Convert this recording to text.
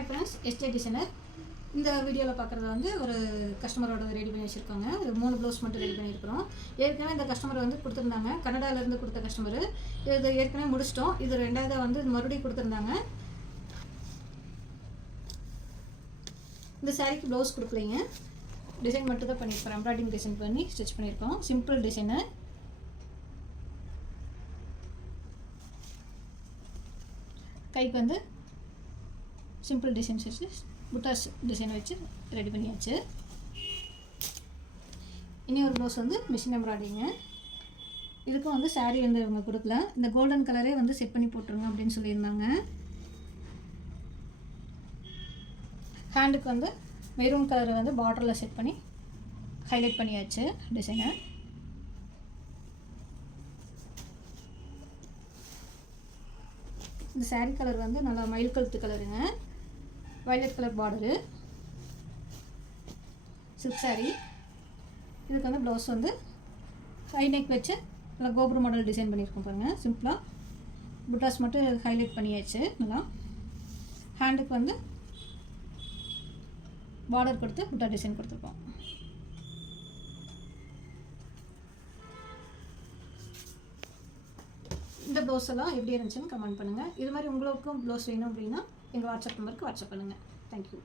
Hi friends, yesterday designer. இந்த வீடியோவில் பார்க்குறது வந்து ஒரு கஸ்டமரோட ரெடி பண்ணி வச்சுருக்காங்க. ஒரு 3 ப்ளவுஸ் மட்டும் ரெடி பண்ணியிருக்கிறோம். ஏற்கனவே இந்த கஸ்டமர் வந்து கொடுத்துருந்தாங்க, கனடாவிலேருந்து கொடுத்த கஸ்டமரு. இது ஏற்கனவே முடிச்சிட்டோம். இது 2வது வந்து மறுபடியும் கொடுத்துருந்தாங்க. இந்த சாரீக்கு ப்ளவுஸ் கொடுக்கலைங்க, டிசைன் மட்டும் தான் பண்ணியிருக்கோம். எம்ப்ராய்டிங் டிசைன் பண்ணி ஸ்டிச் பண்ணியிருக்கோம். Simple design. கைக்கு வந்து சிம்பிள் டிசைன்ஸ் வச்சு புட்டாஸ் டிசைன் வச்சு ரெடி பண்ணியாச்சு. இனி ஒரு ப்ளவுஸ் வந்து மிஷின் எம்ப்ராய்டிங்க. இதுக்கும் வந்து சாரீ வந்து இவங்க கொடுக்கல, இந்த கோல்டன் கலரே வந்து செட் பண்ணி போட்டுருங்க அப்படின்னு சொல்லியிருந்தாங்க. ஹேண்டுக்கு வந்து மெரூன் கலரை வந்து பார்டரில் செட் பண்ணி ஹைலைட் பண்ணியாச்சு டிசைனை. இந்த சாரீ கலர் வந்து நல்லா மயில் கழுத்து கலருங்க, violet colour border, silk sari. இதுக்கு வந்து ப்ளவுஸ் வந்து ஹை நெக் வச்சு நல்லா கோபுரம் மாடல் டிசைன் பண்ணியிருக்கோம் பாருங்கள். சிம்பிளாக புட்டாஸ் மட்டும் ஹைலைட் பண்ணியாச்சு. நல்லா ஹேண்டுக்கு வந்து பார்டர் கொடுத்து புட்டா டிசைன் கொடுத்துருக்கோம். இந்த ப்ளவுஸ் எல்லாம் எப்படி இருந்துச்சுன்னு கமெண்ட் பண்ணுங்கள். இது மாதிரி உங்களுக்கும் ப்ளவுஸ் வேணும் அப்படின்னா எங்கள் வாட்ஸ்அப் நம்பருக்கு வாட்ஸ்அப் பண்ணுங்கள். தேங்க்யூ.